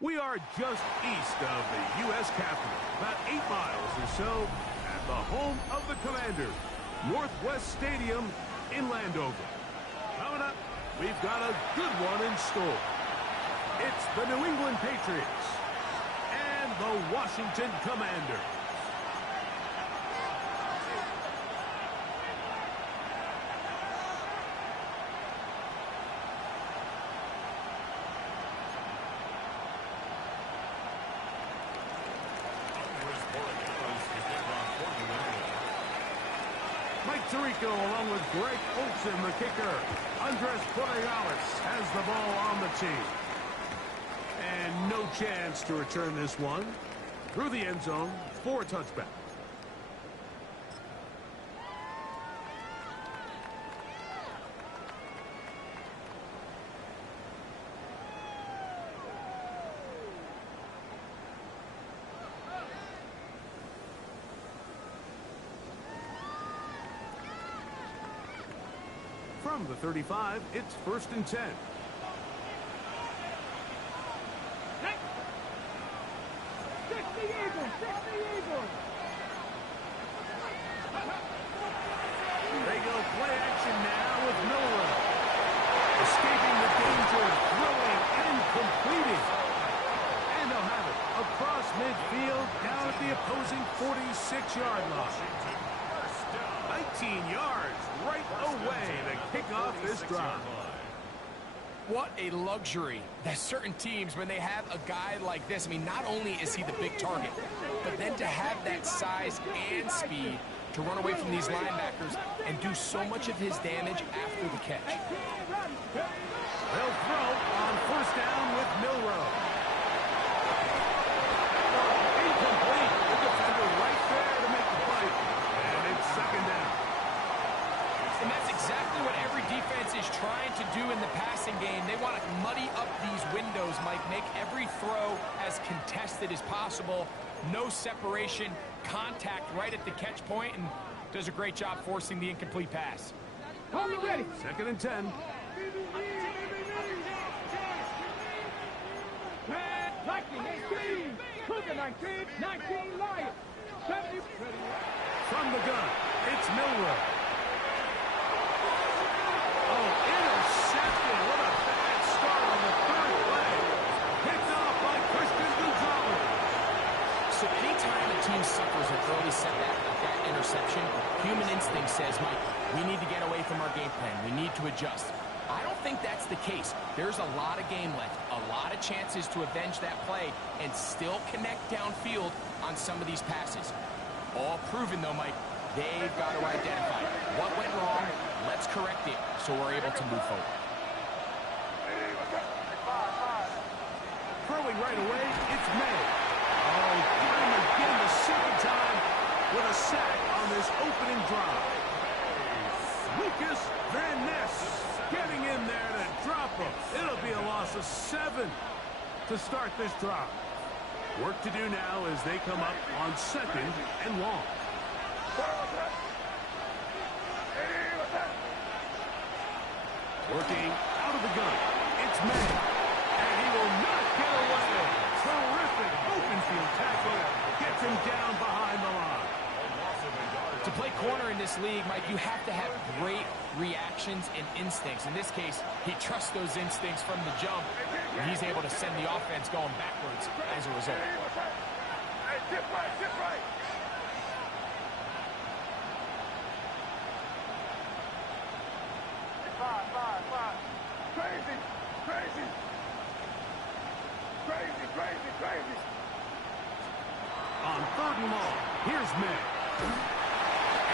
We are just east of the U.S. Capitol, about 8 miles or so, at the home of the Commanders, Northwest Stadium in Landover. Coming up, we've got a good one in store. It's the New England Patriots and the Washington Commanders. Along with Greg Olsen, the kicker. Andres Borregales has the ball on the team. And no chance to return this one. Through the end zone for a touchback. From the 35, it's 1st and 10. They go play action now with Miller. Escaping the danger, throwing and completing. And they'll have it across midfield down at the opposing 46-yard line. 19 yards right away to kick off this drive. What a luxury that certain teams, when they have a guy like this, I mean, not only is he the big target, but then to have that size and speed to run away from these linebackers and do so much of his damage after the catch. They'll throw on 1st down with Milroe. Incomplete. The defender right there to make the play. And it's 2nd down. And that's exactly what every defense is trying to do in the passing game. They want to muddy up these windows, Mike, make every throw as contested as possible. No separation, contact right at the catch point, and does a great job forcing the incomplete pass. Ready. 2nd and 10. From the gun, it's Milroe. Oh, intercepted. What a bad start on the 3rd play. Picked off by Christian Gonzalez. So anytime a team suffers an early setback like that interception, human instinct says, Mike, we need to get away from our game plan. We need to adjust. I don't think that's the case. There's a lot of game left, a lot of chances to avenge that play and still connect downfield on some of these passes. All proven, though, Mike. They've got to identify what went wrong. Let's correct it so we're able to move forward. Throwing right away, it's May. Oh, time again, the 2nd time with a sack on this opening drive. Lucas Van Ness getting in there to drop him. It'll be a loss of 7 to start this drive. Work to do now as they come up on 2nd and long. Working out of the gun. It's May. And he will not get away. Terrific open field tackle. Gets him down behind the line. To play corner in this league, Mike, you have to have great reactions and instincts. In this case, he trusts those instincts from the jump, and he's able to send the offense going backwards as a result. Crazy. On 3rd and long, here's May.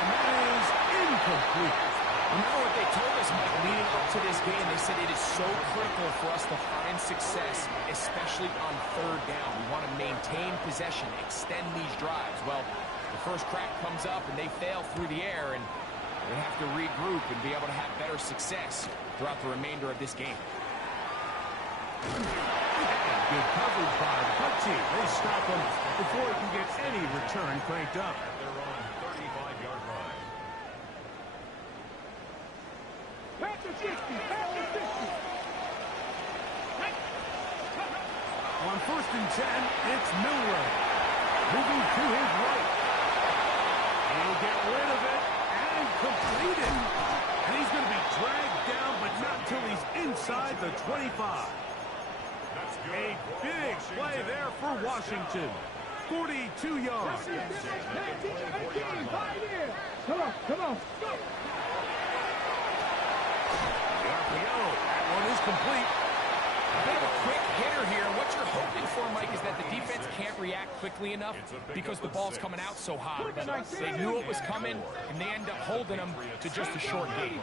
And that is incomplete. Remember what they told us, Mike, leading up to this game. They said it is so critical for us to find success, especially on 3rd down. We want to maintain possession, extend these drives. Well, the first crack comes up and they fail through the air, and they have to regroup and be able to have better success throughout the remainder of this game. Good coverage by the punt team. They stop him before he can get any return cranked up. They're on 35-yard line. On first and 10, it's Milrow. Moving to his right. He'll get rid of it and complete it. And he's going to be dragged down, but not until he's inside the 25. A big play there for Washington. 42 yards. 19, 18, right here. Come on, come on. The RPO, that one is complete. A bit of a quick hitter here. What you're hoping for, Mike, is that the defense can't react quickly enough because the ball's coming out so high. They knew it was coming, and they end up holding them to just a short gain.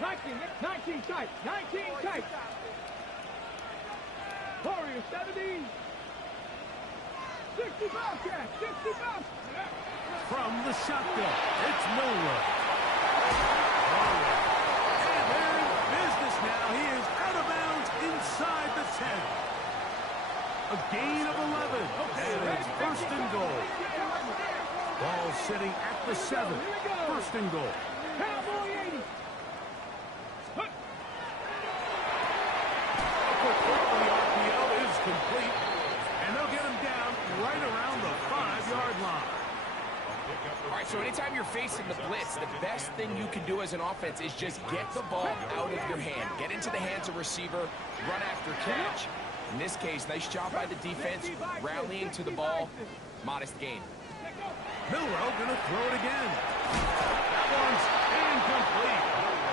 19 tight, 19 tight. Warriors 70. 60 Bobcat, 60 Bobcat. From the shotgun, it's Milrow. And they're in business now. He is out of bounds inside the 10. A gain of 11. And it's first and goal. Ball sitting at the 7. First and goal. Cowboy 80. Quick throw on the RPO is complete. And they'll get him down right around the 5-yard line. All right, so anytime you're facing the blitz, the best thing you can do as an offense is just get the ball out of your hand. Get into the hands of receiver, run after catch. In this case, nice job by the defense, rallying to the ball. Modest gain. Milrow gonna throw it again. That one's incomplete.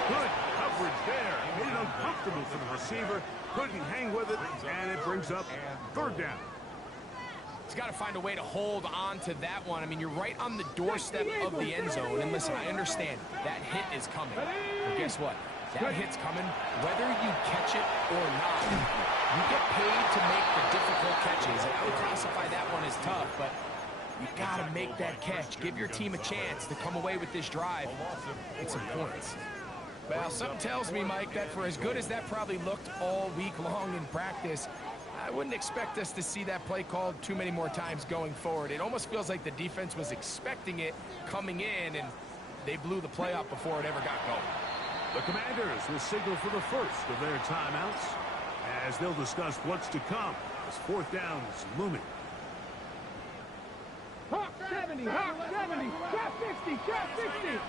Good coverage there. Made it uncomfortable for the receiver. Couldn't hang with it, and it brings up third down. He's got to find a way to hold on to that one. I mean, you're right on the doorstep of the end zone. And listen, I understand that hit is coming. But guess what? That hit's coming whether you catch it or not. You get paid to make the difficult catches. And I would classify that one as tough, but you got to make that catch. Give your team a chance to come away with this drive with some points. Well, something tells me, Mike, that for as good as that probably looked all week long in practice, I wouldn't expect us to see that play called too many more times going forward. It almost feels like the defense was expecting it coming in, and they blew the play up before it ever got going. The Commanders will signal for the first of their timeouts as they'll discuss what's to come as fourth down is looming. Hawk 70, Hawk 70, trap 60, trap 60.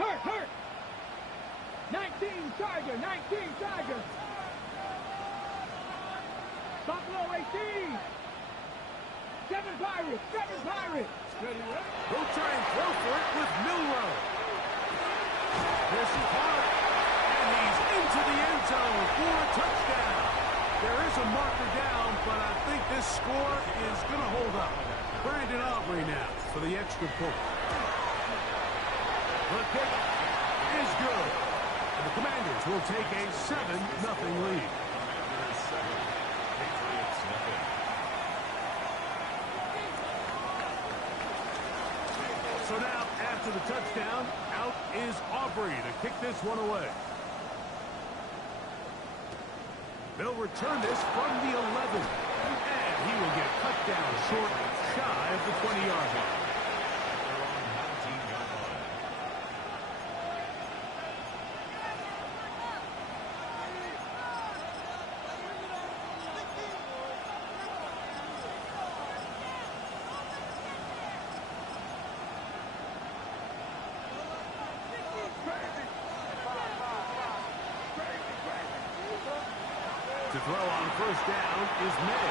Hurt. 19 Tiger, 19 Tiger. Buffalo 18. 7 Pirates, 7 Pirates. He'll try and throw for it with Milrow. This is hard, and he's into the end zone for a touchdown. There is a marker down, but I think this score is going to hold up. Brandon Aubrey now for the extra point. The kick is good. And the Commanders will take a 7-0 lead. So now, after the touchdown, out is Aubrey to kick this one away. They'll return this from the 11. And he will get cut down short, shy of the 20-yard line. To throw on first down is May.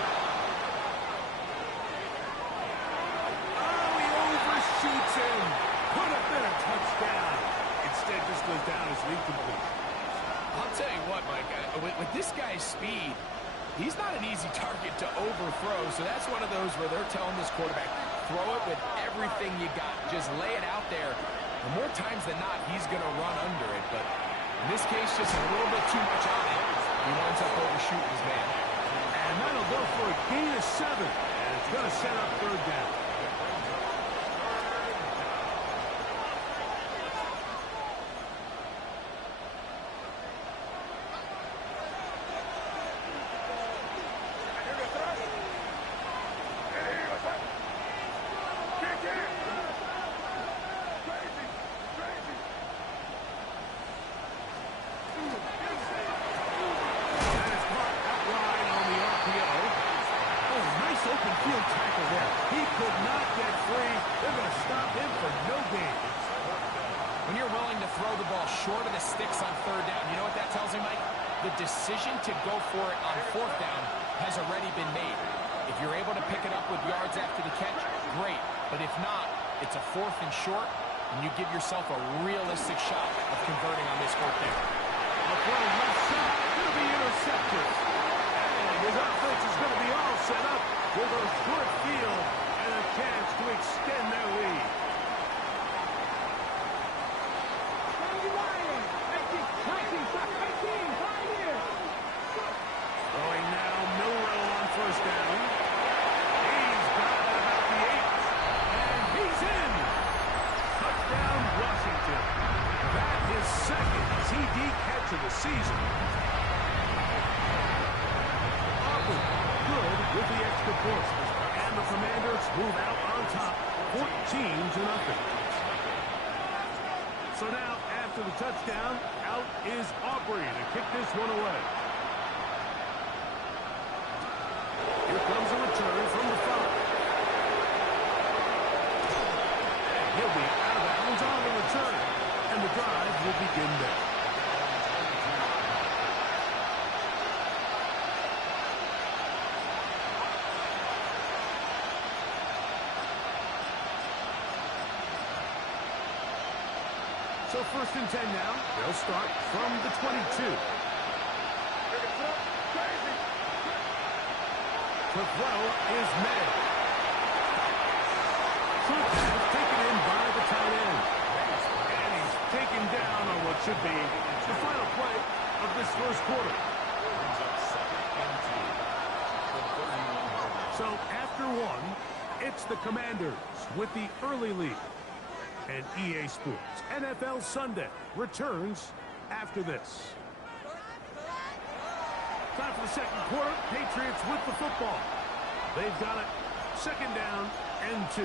Oh, he overshoots him. Could have been a touchdown. Instead, this goes down as an incomplete. I'll tell you what, Mike, with this guy's speed, he's not an easy target to overthrow, so that's one of those where they're telling this quarterback, throw it with everything you got. Just lay it out there. And more times than not, he's going to run under it, but in this case, just a little bit too much on it. He winds up overshooting his man. And that'll go for a gain of 7. And it's going to set up third down. to go for it on fourth down has already been made. If you're able to pick it up with yards after the catch, great. But if not, it's a 4th and short, and you give yourself a realistic shot of converting on this 4th down. A throw left side, going to be intercepted. And his offense is going to be all set up with a short field and a chance to extend their lead. Throwing now, Milrow on first down. He's got it about the 8, and he's in. Touchdown, Washington. That is second TD catch of the season. Auburn, good with the extra point. And the Commanders move out on top, 14-0. So now, after the touchdown, out is Aubrey to kick this one away. Here comes a return from the 5. And he'll be out of bounds on the return. And the drive will begin there. So 1st and 10 now. They'll start from the 22. The throw is made. Trump is taken in by the tight end. And he's taken down on what should be the final play of this first quarter. So after 1, it's the Commanders with the early lead. And EA Sports NFL Sunday returns after this. Time for the second quarter. Patriots with the football. They've got it. 2nd down and 2.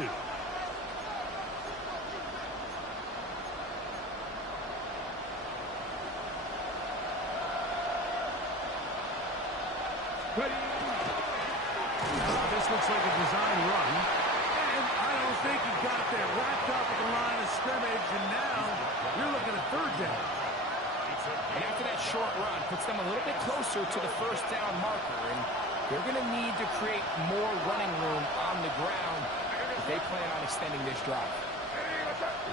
Ready? This looks like a design run. And I don't think he got there. Wrapped up at the line of scrimmage. And now you're looking at 3rd down. And after that short run, puts them a little bit closer to the 1st down marker. And they're going to need to create more running room on the ground if they plan on extending this drive.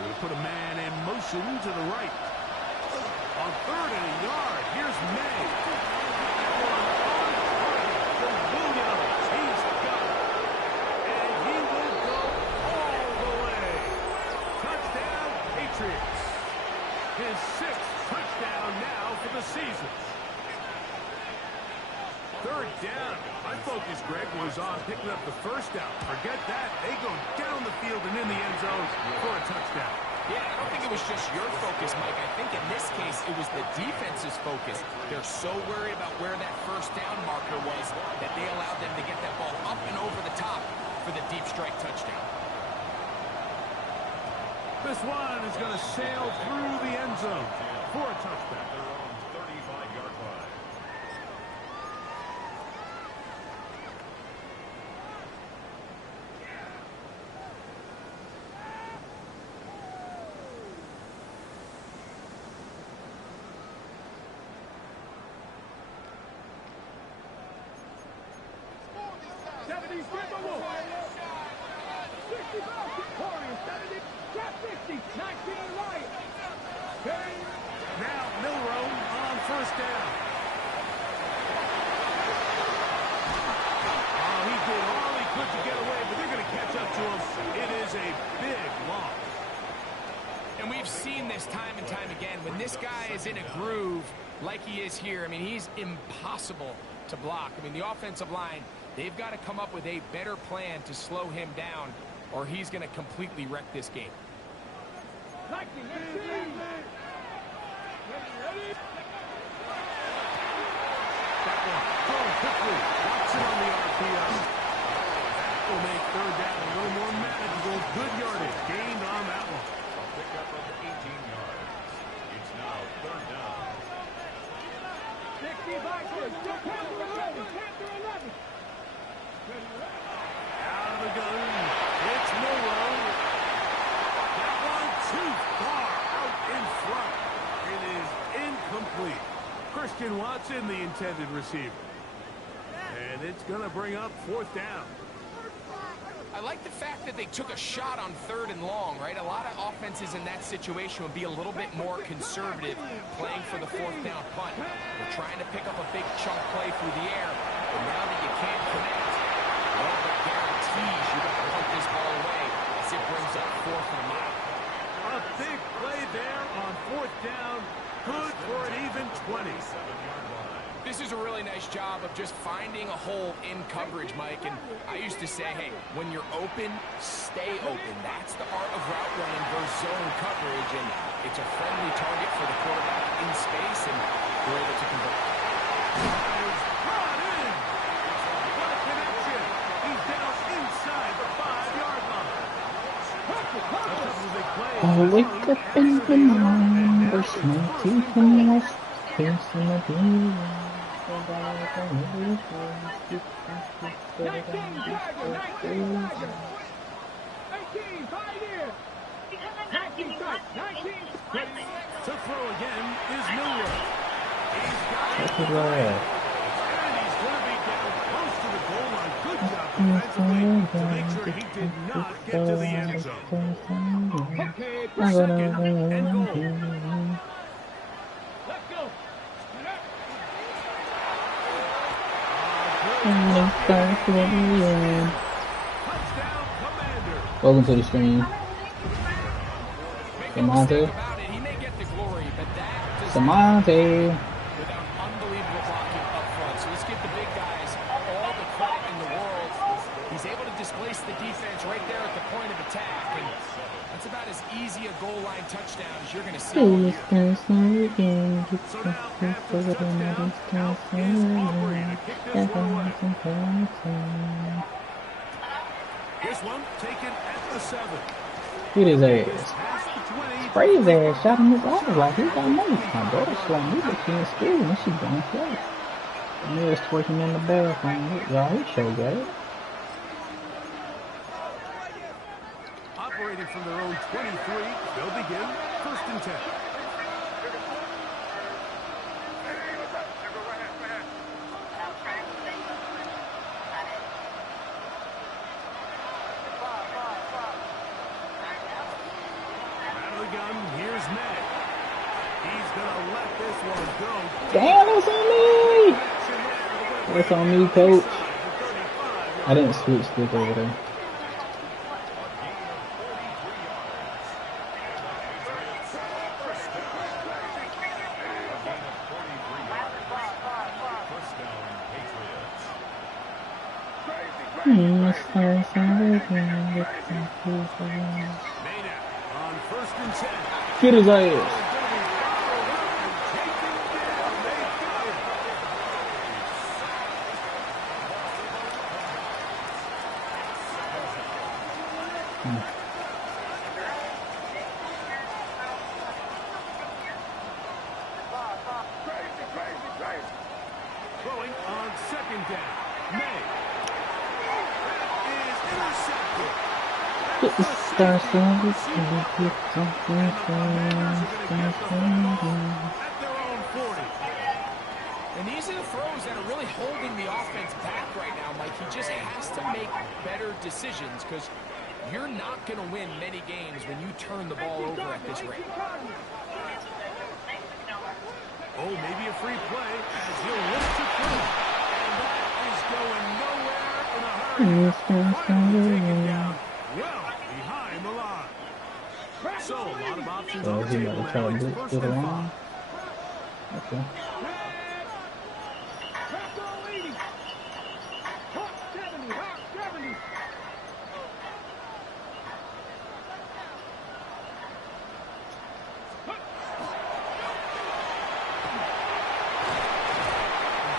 We'll put a man in motion to the right. On 3rd and a yard, here's May. That one on target for Williams. He's got it. And he will go all the way. Touchdown, Patriots. His 6th touchdown now for the season. 3rd down. My focus, Greg, was on picking up the 1st down. Forget that. They go down the field and in the end zone for a touchdown. Yeah, I don't think it was just your focus, Mike. I think in this case, it was the defense's focus. They're so worried about where that 1st down marker was that they allowed them to get that ball up and over the top for the deep strike touchdown. This one is going to sail through the end zone for a touchdown. They're on 35-yard line. Now Milrow on 1st down. Oh, he did all he could to get away, but they're going to catch up to him. It is a big loss. And we've seen this time and time again. When this guy is in a groove like he is here, I mean, he's impossible to block. I mean, the offensive line, they've got to come up with a better plan to slow him down, or he's going to completely wreck this game. That one going quickly. Watson on the RPO. That will make 3rd down a little more manageable. Good yardage gained on that one. A pickup of 18 yards. It's now 3rd down. Out of the gun. It's Milrow. That one too far out in front. It is incomplete. Christian Watson, the intended receiver. And it's going to bring up 4th down. I like the fact that they took a shot on 3rd and long, right? A lot of offenses in that situation would be a little bit more conservative playing for the 4th down punt. They're trying to pick up a big chunk play through the air, but now that you can't connect, well, that guarantees you got to punt this ball away as it brings up 4th and a mile. A big play there on 4th down. Good for an even 20. This is a really nice job of just finding a hole in coverage, Mike. And I used to say, hey, when you're open, stay open. That's the art of route running versus zone coverage. And it's a friendly target for the quarterback in space, and they're able to convert. Brought in. What a connection. He's down inside the 5-yard line. I wake up in the morning, brush my teeth and I face in the blue. 19 to throw again is Miller. He's got it. That's And he's going to be down close to the goal line. Good job defensively to make sure he did not get to the end zone. Okay, 2nd and goal. let's go. Touchdown, Commander. Welcome to the stream. Samante. He may get the glory, but that does Samante. without unbelievable blocking up front. So let's give the big guys all the credit in the world. He's able to displace the defense right there at the point of attack, and that's about as easy a goal line touchdown as you're going to see all year. So now, after the touchdown, out is Aubrey to kick this one away. This one taken at the 7. Get his It's ass. past the 20. Spray his ass, shot him his eyes like he got money. My daughter's showing me that she in school and she don't play. And they was twerking in the bathroom. Y'all, he show got Operating from their own 23, they'll begin 1st and 10. Out of the gun, here's May. He's going to let this one go. Damn, that's on me! That's on me, coach. I didn't switch stick over there. Maynard on 1st and 10. Get his ass. Throwing on 2nd down. May. That is intercepted. Get the stars At their own 40. And these are the throws that are really holding the offense back right now, Mike. He just has to make better decisions because you're not going to win many games when you turn the ball over at this rate. Oh, maybe a free play as he'll lift it through. And that is going nowhere in a hurry. Finally taken down well behind the line. So, a lot of options on the he table gotta now. try to It's blitz 1st to the and 5. line. Okay.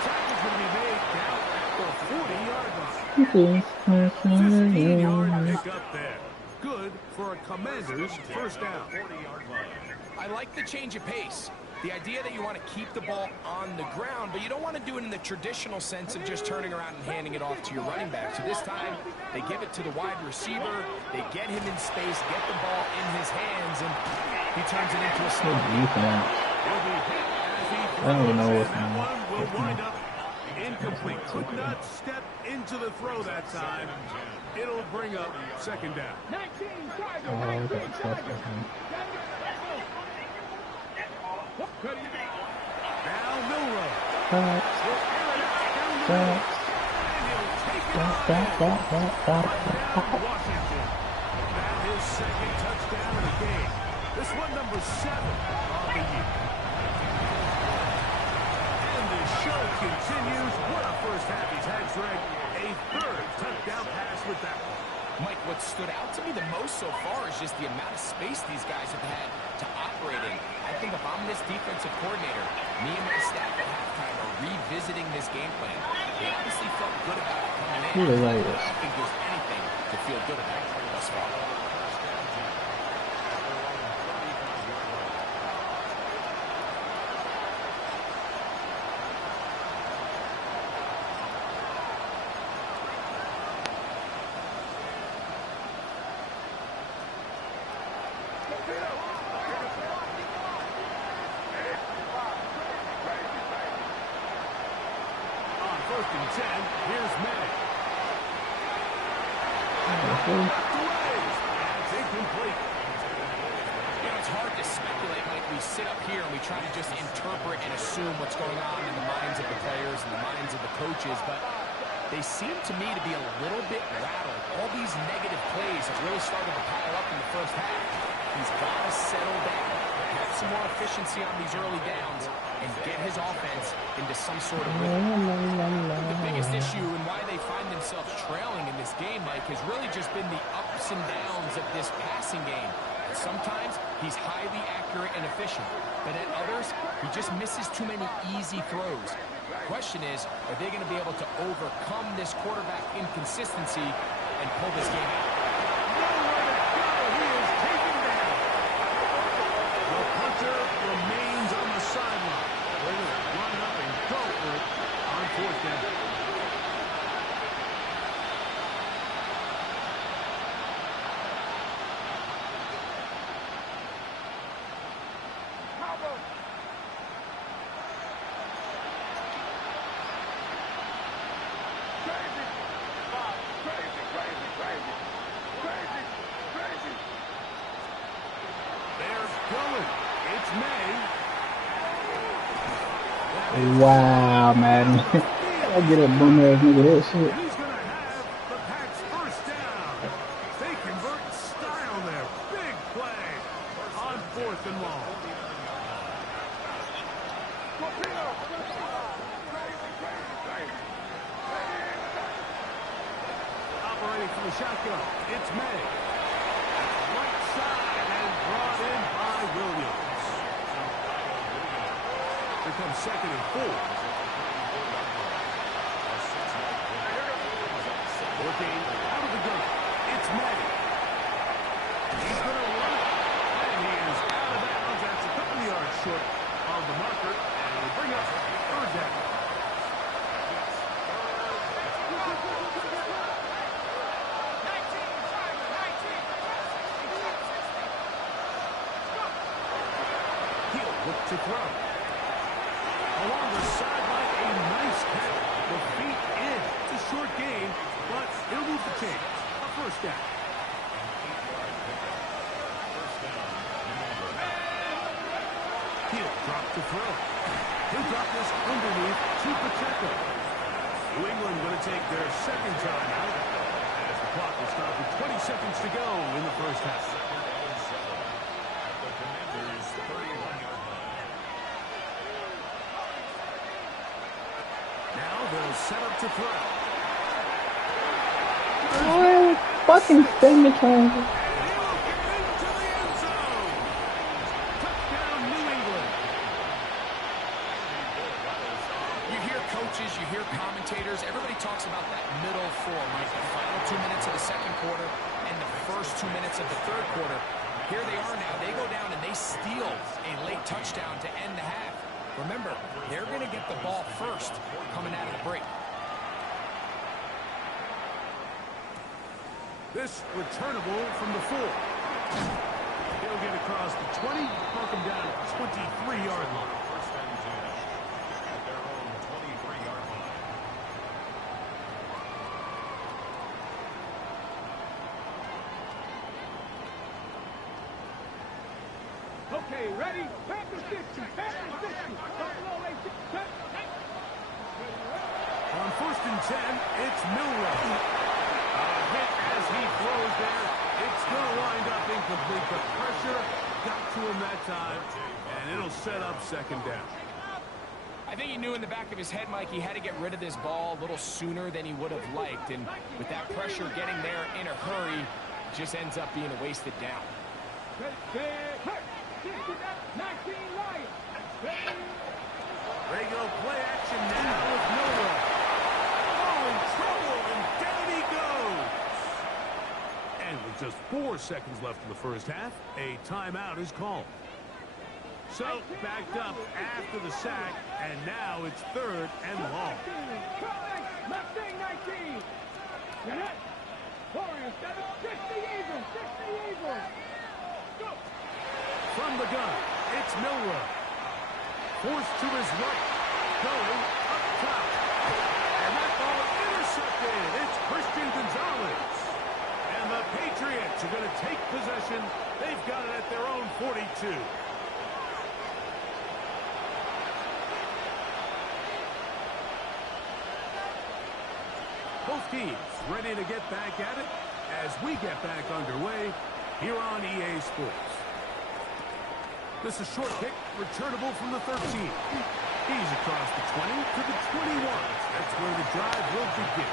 Tackle's going to be made down at the 40-yard line. 15-yard pick up there. Good for a Commander's 1st down. I like the change of pace. The idea that you want to keep the ball on the ground, but you don't want to do it in the traditional sense of just turning around and handing it off to your running back. So this time, they give it to the wide receiver. They get him in space, get the ball in his hands, and he turns it into a Good snap. defense. He'll be hit as he I don't even know what's That going one will wind on. up incomplete. Could not step into the throw that time. It'll bring up second down. 19, Tiger, Oh, 19, that's Tiger. Now Milrow. Facts. Facts. Washington. That his second touchdown of the game. This one number 7 on the year. And the show continues. What a first half he's had, Greg. A third touchdown pass with that one. Mike, what stood out to me the most so far is just the amount of space these guys have had to operate in. I think if I'm this defensive coordinator, me and my staff at halftime are revisiting this game plan. They obviously felt good about it coming in. Really like I this. don't think there's anything to feel good about thus far. On 1st and 10, here's May. That's incomplete. You know, it's hard to speculate, Mike. We sit up here and we try to just interpret and assume what's going on in the minds of the players and the minds of the coaches, but they seem to me to be a little bit rattled. All these negative plays have really started to pile up in the first half. He's got to settle down, have some more efficiency on these early downs, and get his offense into some sort of rhythm. The biggest issue and why they find themselves trailing in this game, Mike, has really just been the ups and downs of this passing game. And sometimes he's highly accurate and efficient, but at others, he just misses too many easy throws. The question is, are they going to be able to overcome this quarterback inconsistency and pull this game out? He is taken down. The punter remains on the sideline. They're going to line up and go for it on 4th down. They're going. It's May. Wow, man. I get a bum ass nigga that shit. He's going to have the Pats first down. They convert in style there. Big play on 4th and long. Operating from the shotgun, it's May. Right side and brought in by Williams. Here comes 2nd and 4. Working out of the gun. It's May. He's going to run it. And he is out of bounds. That's a couple of yards short of the marker. And it'll bring up 3rd down. He'll look to throw. Along the sideline, a nice catch. The feet in. It's a short game, but it'll move the chains. A first down. He'll drop to throw. He'll drop this underneath to Pacheco. New England going to take their second time out as the clock will stop with 20 seconds to go in the first half. Now they'll set up to throw. Oh, fucking finger triangle. He'll get into the end zone. Touchdown, New England. You hear coaches, you hear commentators, everybody talks about that middle four, Mike, the final 2 minutes of the second quarter and the first 2 minutes of the third quarter. Here they are now. They go down and they steal a late touchdown to end the half. Remember, they're going to get the ball first coming out of the break. This returnable from the 4. He'll get across the 20, mark him down at the 23-yard line. Okay, ready? Back to 60. Back to 60. Buffalo, On 1st and 10, it's Milroe. A hit as he throws there. It's going to wind up incomplete. The pressure got to him that time, and it'll set up 2nd down. I think he knew in the back of his head, Mike, he had to get rid of this ball a little sooner than he would have liked. And with that pressure getting there in a hurry, it just ends up being a wasted down. 19 Lions. Regular play action now with Milroe. Oh, in trouble, and down he goes. And with just 4 seconds left in the first half, a timeout is called. So, backed up after the sack, and now it's 3rd and long. Mustang 19. Jeanette. Warriors, 60 Eagles. 60 Eagles. Go. From the gun, it's Milroe. Forced to his right. Going up top. And that ball intercepted. It's Christian Gonzalez. And the Patriots are going to take possession. They've got it at their own 42. Both teams ready to get back at it as we get back underway here on EA Sports. This is short kick, returnable from the 13. He's across the 20 to the 21. That's where the drive will begin.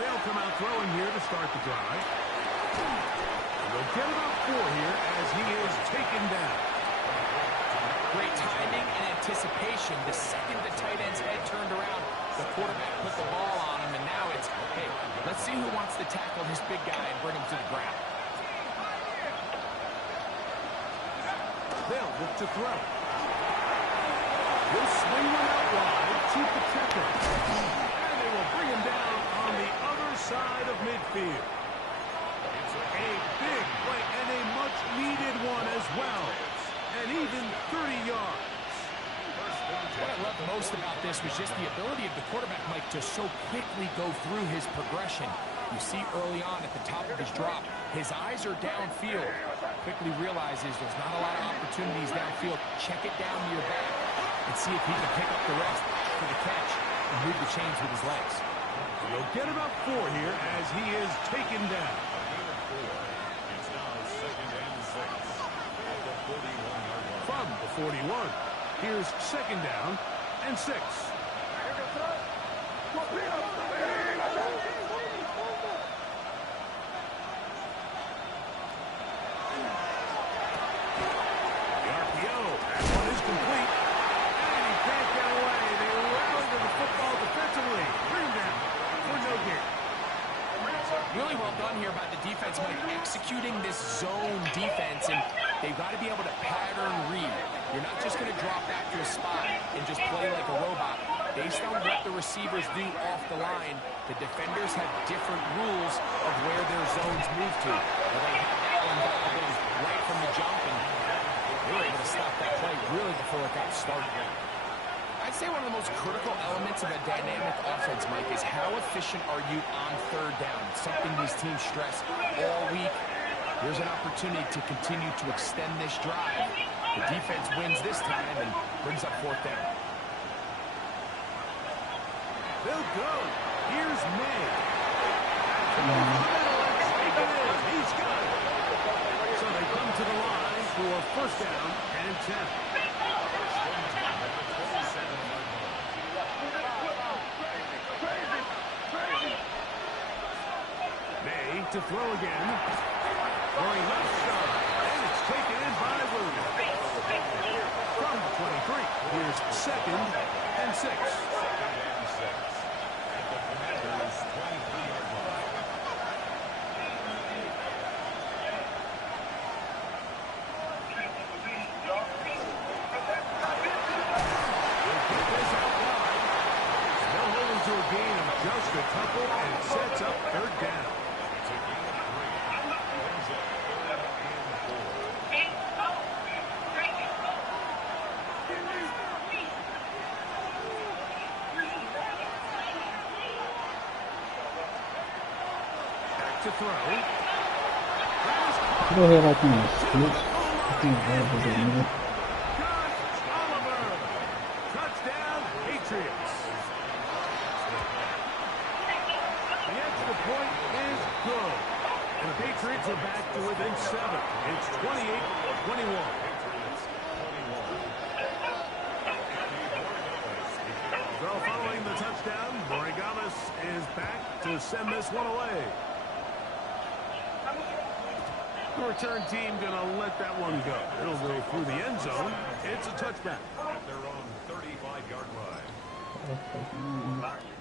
They'll come out throwing here to start the drive. And they'll get about 4 here as he is taken down. Great timing and anticipation. The second the tight end's head turned around, the quarterback put the ball on him, and now it's, hey, let's see who wants to tackle this big guy and bring him to the ground. They'll look to throw. He'll swing one out wide to Pacheco. And they will bring him down on the other side of midfield. It's a big play and a much-needed one as well. And even 30 yards. What I loved most about this was just the ability of the quarterback, Mike, to so quickly go through his progression. You see early on at the top of his drop, his eyes are downfield. Quickly realizes there's not a lot of opportunities downfield. Check it down to your back and see if he can pick up the rest for the catch and move the chains with his legs. They'll get about 4 here as he is taken down. It's now 2nd and 6 at the 41-yard line. From the 41, here's 2nd down and 6. The RPO, that one is complete. And he can't get away. They rally to the football defensively. Bring him down for no gain. Really well done here by the defense, Mike, executing this zone defense, and they've got to be able to pattern read. You're not just going to drop back to a spot and just play like a robot. Based on what the receivers do off the line, the defenders have different rules of where their zones move to. Well, they had that one dialed in right from the jump, and they were able to stop that play really before it got started. I'd say one of the most critical elements of a dynamic offense, Mike, is how efficient are you on 3rd down? It's something these teams stress all week. Here's an opportunity to continue to extend this drive. The defense wins this time and brings up 4th down. They'll go. Here's May. He's got it. So they come to the line for 1st down and 10. May to throw again. Going left side. And it's taken in by Williams. From the 23, here's 2nd and 6. At the Commanders' 23-yard line. They'll hold him to a gain of just a couple, and it sets up 3rd down. It's a gain of 3. Brings up 3rd and 4. to throw. Go ahead, I can't switch. I can't ever do it. Oliver. Touchdown, Patriots. The extra point is good. And the Patriots are back to within 7. It's 28-21. So following the touchdown, Borregamis is back to send this one away. The return team going to let that one go. It'll go through the end zone. It's a touchback. At their own 35-yard line. Okay.